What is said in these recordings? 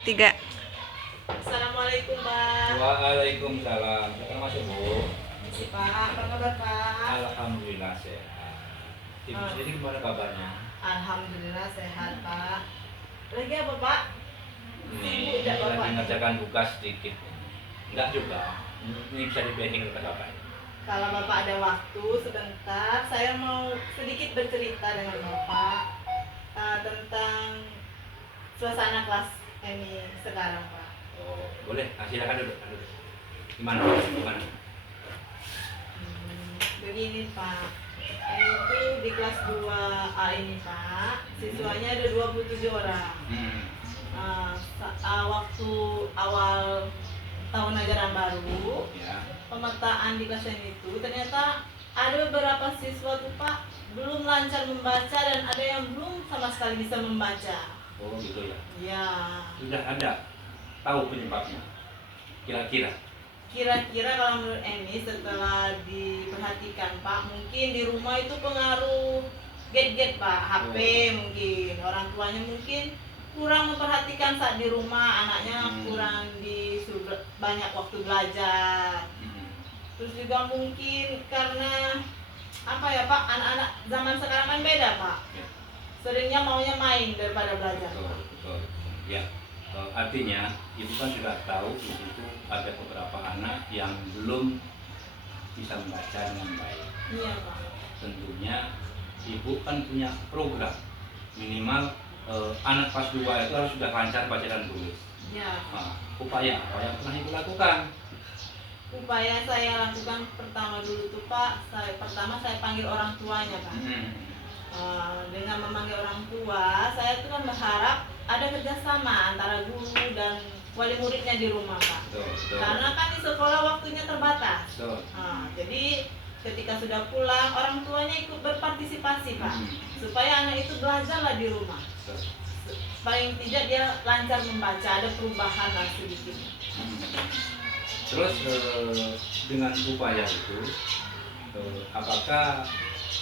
Tiga. Assalamualaikum, Pak. Waalaikumsalam. Sekarang masuk, Bu. Si Pak, apa kabar, Pak? Alhamdulillah sehat. Ibu sendiri gimana kabarnya? Alhamdulillah sehat, Pak. Lagi apa, Pak? Ini Tidak, Bapak. lagi ngerjakan tugas sedikit. Enggak juga. Ini bisa dibedain ke Bapak. Kalau Bapak ada waktu sebentar, saya mau sedikit bercerita dengan Bapak tentang suasana kelas ini sekarang, Pak. Oh, boleh. Silakan duduk. Gimana, Pak? Gimana? Begini, Pak. Itu di kelas 2A ini, Pak. Siswanya ada 27 orang. Waktu awal tahun ajaran baru, Ya. pemetaan di kelas ini itu ternyata ada beberapa siswa tuh, Pak, belum lancar membaca dan ada yang belum sama sekali bisa membaca. Oh, gitu ya. Ya. Sudah ada tahu penyebabnya? Kira-kira? Kira-kira kalau menurut Eni setelah diperhatikan, Pak, mungkin di rumah itu pengaruh gadget, Pak, HP mungkin. Orang tuanya mungkin kurang memperhatikan saat di rumah, anaknya kurang disuruh banyak waktu belajar. Terus juga mungkin karena apa ya, Pak, anak-anak zaman sekarang kan beda, Pak. Ya. Seringnya maunya main daripada belajar. Betul. Ya. Artinya ibu kan sudah tahu di situ ada beberapa anak yang belum bisa membaca dengan baik. Iya, Pak. Tentunya ibu kan punya program minimal anak kelas 2 itu harus sudah lancar baca dan tulis. Iya. Nah, upaya apa yang pernah ibu lakukan? Upaya saya lakukan pertama dulu tuh, Pak, saya panggil orang tuanya, Pak. Dengan memanggil orang tua, saya tuh kan berharap ada kerjasama antara guru dan wali muridnya di rumah, Pak. Betul. Karena kan di sekolah waktunya terbatas. Betul. Jadi ketika sudah pulang, orang tuanya ikut berpartisipasi, Pak, supaya anak itu belajarlah di rumah. Betul. Paling tidak dia lancar membaca, ada perubahan lah sedikit. Terus dengan upaya itu, apakah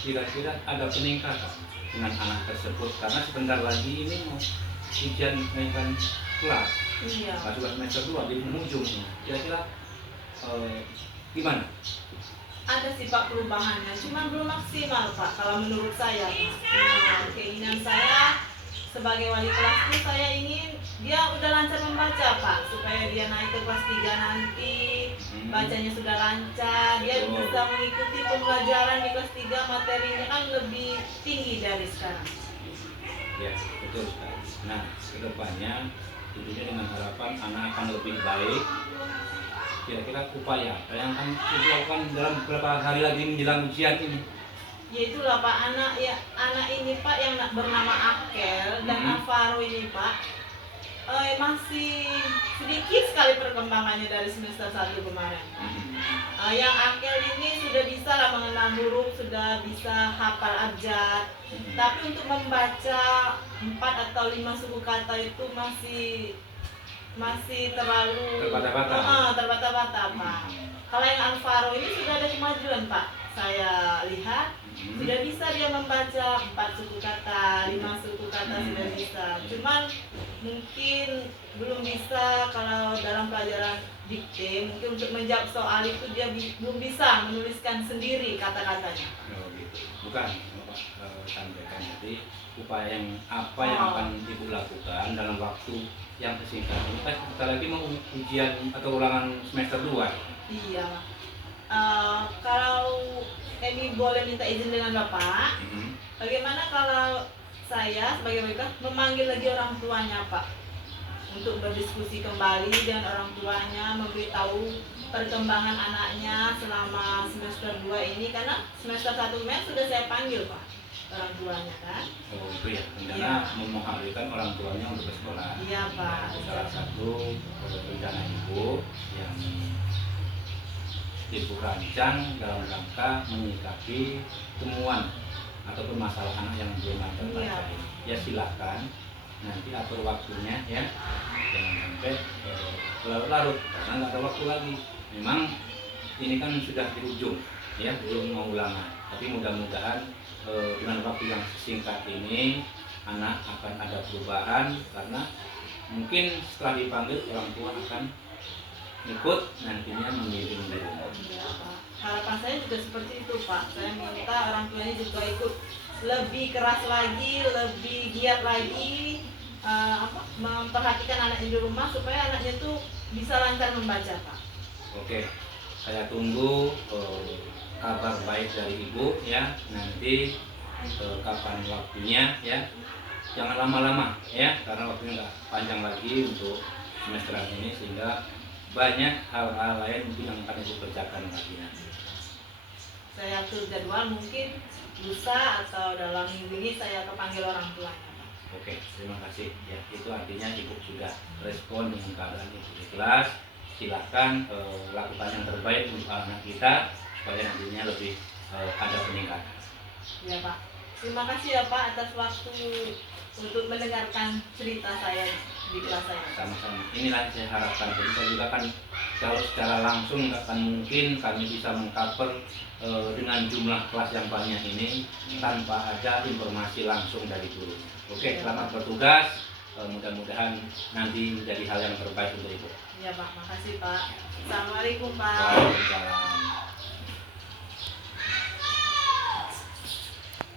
kira-kira ada peningkatan dengan anak tersebut? Karena sebentar lagi ini mau ujian kenaikan kelas, Iya. masuk semester 2 di penghujung. Kira-kira gimana? Ada sih, Pak, perubahannya, cuma belum maksimal, Pak, kalau menurut saya, Pak. Keinginan saya sebagai wali kelas itu saya ingin dia udah lancar membaca, Pak, supaya dia naik ke kelas 3 nanti bacanya sudah lancar, dia bisa mengikuti pembelajaran di kelas 3, materinya kan lebih tinggi dari sekarang. Ya, betul sekali. Nah, kedepannya tentunya dengan harapan anak akan lebih baik. Kira-kira upaya yang akan dilakukan dalam beberapa hari lagi menjelang ujian ini? Yaitulah, Pak, anak ini, Pak, yang bernama Akel dan Alvaro ini, Pak, masih sedikit sekali perkembangannya dari semester 1 kemarin. Yang Akel ini sudah bisa lah mengenal huruf, sudah bisa hafal abjad, tapi untuk membaca 4 atau 5 suku kata itu masih terlalu terbata-bata, Pak. Kalau yang Alvaro ini sudah ada kemajuan, Pak. Saya lihat sudah bisa dia membaca 4 suku kata, 5 suku kata sudah bisa. Cuman mungkin belum bisa kalau dalam pelajaran dikte, mungkin untuk menjawab soal itu dia belum bisa menuliskan sendiri kata-katanya. Oh, gitu. Bukan, Bapak sampaikan tadi upaya yang apa yang akan ibu lakukan dalam waktu yang singkat. Ini kan kita lagi mau ujian atau ulangan semester 2. Iya. Kalau Emi boleh minta izin dengan Bapak, bagaimana kalau saya sebagai mereka memanggil lagi orang tuanya, Pak, untuk berdiskusi kembali dengan orang tuanya, memberitahu perkembangan anaknya selama semester 2 ini, karena semester 1 Mei sudah saya panggil, Pak, orang tuanya kan. Oh, itu ya, rencana menghadirkan orang tuanya untuk bersekolah. Iya, Pak. Salah satu rencana ibu yang ibu rancang dalam rangka menyikapi temuan atau permasalahan anak yang belum lancar baca ini. Ya silakan nanti atur waktunya ya, jangan sampai larut-larut karena nggak ada waktu lagi. Memang ini kan sudah di ujung ya, belum mau ulangan, tapi mudah-mudahan dengan waktu yang singkat ini anak akan ada perubahan karena mungkin setelah dipanggil orang tua akan ikut nantinya membimbing di rumah. Iya, Pak. Harapan saya juga seperti itu, Pak. Saya minta orang tuanya juga ikut lebih keras lagi, lebih giat lagi, memperhatikan anaknya di rumah supaya anaknya tuh bisa lancar membaca, Pak. Oke, saya tunggu kabar baik dari ibu ya. Nanti kapan waktunya ya. Jangan lama-lama ya, karena waktunya nggak panjang lagi untuk semesteran ini, sehingga banyak hal-hal lain mungkin yang akan ibu kerjakan lagi nanti. Saya atur jadwal mungkin lusa atau dalam minggu ini saya kepanggil orang tuanya, Pak. Oke, terima kasih ya. Itu artinya ibu sudah respon dengan keadaan ibu ikhlas. Silahkan lakukan yang terbaik untuk anak kita supaya nantinya lebih ada peningkatan. Ya, Pak. Terima kasih ya, Pak, atas waktu untuk mendengarkan cerita saya di kelas saya. Sama-sama. Inilah saya harapkan. Jadi saya juga kan kalau secara langsung nggak akan mungkin kami bisa mengcover dengan jumlah kelas yang banyak ini tanpa ada informasi langsung dari guru. Oke, selamat bertugas. Mudah-mudahan nanti menjadi hal yang terbaik untuk ibu. Ya, Pak. Makasih, Pak. Assalamualaikum, Pak. Waalaikumsalam.